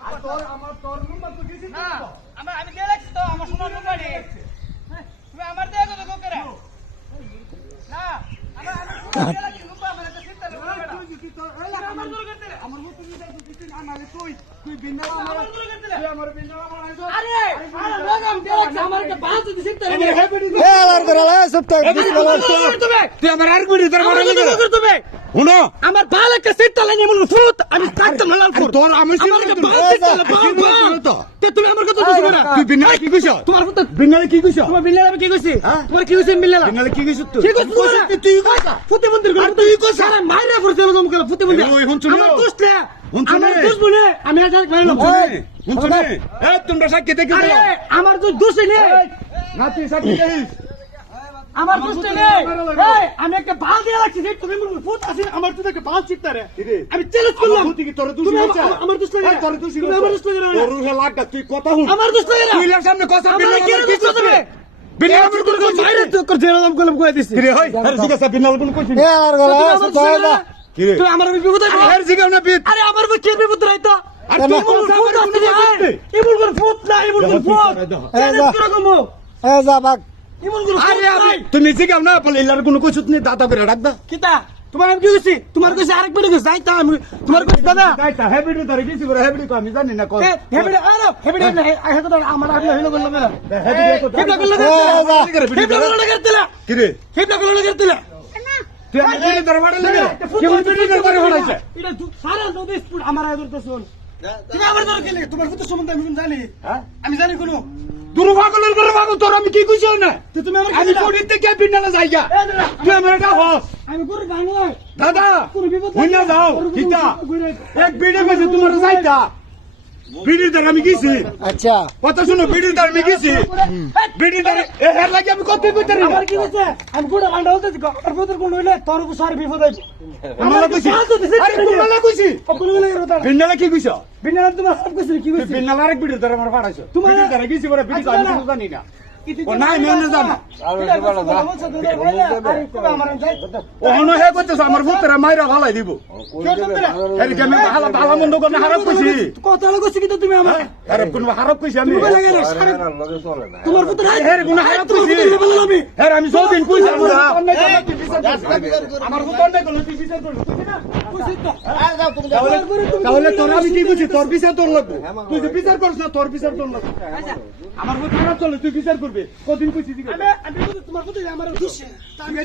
আমার তোর নম্বর তো দিছিস না আমি দিয়ে রাখছি তো আমার সোনার নম্বরই তুমি আমার দিয়ে কত কো করে না আমি দিয়ে রাখছি নম্বর আমার একটা সিস্টেম আমার দূর করতে আমার মতো দিছিস আমারে তুই বিনা আমার দূর করতে আমার বিনা আমার আরে লোক আমি দিয়ে রাখছি আমার একটা বাস দিছিস তাহলে এ আলার করালা সব তো তুই আমার আর গুড়ি তোর মারা লাগবে তুমি শুনো আমার বাল একটা সিট তালে নিয়ে মনে ফুট আমি কাটতে মালাল ফুট তোর আমি আমার একটা বাল সিট তালে তো তে তুমি আমার কথা বুঝছো না তুই বিনা কি কইছ তোমার ফুট বিনা কি কইছ তোমার বিল্লাল আমি কি কইছি হ্যাঁ? তোমার কি কইছি বিল্লাল বিনা কি কইছ তুই কি কইছ তুই কইছ ফুতে মন্দির আর তুই কইছ আরে মাইরা করতে হলো তোমাকে ফুতে মন্দির ওই হুন শুনো। আমার দোস্ত না হুন শুনো। আমার দোস্ত বলে আমি আজ মাইলাম শুনে এ তোমরা সাক্ষী থেকে আরে আমার তো দোস্ত নেই না তুই সাক্ষী দেইস আমার দোস্ত নেই এই আমি একটা বাল দিয়ে রাখছি যে তুমি মনে ফুট আসি আমার তো একটা বাল চিটতা রে আমি চ্যালেঞ্জ করলাম তুই কি তোর তুই তুমি আমার দোস্ত লাগে তোর তুই তুমি আমার দোস্ত লাগে তোর রুহে লাগা তুই কথা হুন আমার দোস্ত লাগে তুই এর সামনে কথা আমার বিনা কি কি দোস্ত তুমি বিনা আমার তো মাইরা তো করে দিলাম কলম কই দিছি রে হই আরে ঠিক আছে বিনা কোন কইছিস এ আলার করালা সব তো কি রে তুই আমার বিপদ আরে জিগাও না বিত আরে আমার কি বিপদ রাইতো আর তুই কোন ফুট আসছে ইমুল করে ফুট না ইমুল করে ফুট চ্যালেঞ্জ করে কমো এ যা বাগ ইমুল করে আরে আমি তুমি জিগাও না বলে এলার কোন কইছত নি দাদা করে ডাক দা কিতা তোমার আমি কি কইছি তোমার কইছি আরেক বেড়ে কইছি যাইতা আমি তোমার কইছি দাদা দাইতা হেবিডি ধরে গেছি বড় হেবিডি কো আমি জানি না কো হেবিডি আরে হেবিডি না আহে তো আমার আগে হইলো বললো না হেবিডি কো হেবিডি করলে হেবিডি করলে কি রে হেবিডি করলে করতেলা তুই আমি হেবিডি ধরে বাড়ালে কি হেবিডি ধরে বাড়াইছে এটা সারা নদী স্পিড আমার আগে ধরতে শুন তুমি আমার ধরে কেলে তোমার কত সম্বন্ধে আমি জানি হ্যাঁ আমি জানি কোনো দুর্ভাগলের করে ভাগো তোর আমি কি কইছ না তো তুমি আমার আমি কোড়ি থেকে বিনালে যাইগা তুই আমার এটা হস আমি করে বাংলা দাদা কোন বিপদ হইনা যাও কিতা এক বিড়ি কইছে তোমার যাইতা বিড়ি ধরে আমি গেছি আচ্ছা কথা শুনো বিড়ি ধরে আমি গেছি বিড়ি ধরে এ হের লাগি আমি কত কইতে রে আমার কি হইছে আমি গোড়া বান্ডা হতে আর ভূতের কোন হইলে তোর উপর সার বিপদ আইব আমার কইছি আরে কোনলা কইছি কোন হইলে রোদা বিনালে কি কইছ বিনা তোমার সব কিছু কি হইছে বিনালে আরেক বিড়ি ধরে আমার ফাড়াইছো তোমার- বিড়ি ধরে গেছি বড় বিড়ি আমি কোনো জানি না ও নাই মেনে জানা ওহনো হে কইতেছ আমার ভূতরে মাইরা ভালাই দিব এর কি আমি ভালো ভালো মন্দ করে হারাপ কইছি কত আলো কইছি কিন্তু তুমি আমার আরে কোন হারাপ কইছি আমি তোমার পুত্র হের গুনা হারাপ কইছি আমি হের আমি সদিন কইছি আমার ভূত অন্য কোন তুই বিচার করবি কইছি তো তাহলে তোর আমি কি কইছি তোর বিচার তোর লাগবে তুই যে বিচার করছ না তোর বিচার তোর লাগবে আমার ভূত খারাপ চলে তুই বিচার করবি কদিন কইছি আমি তোমার পুত্র আমার খুশি আমি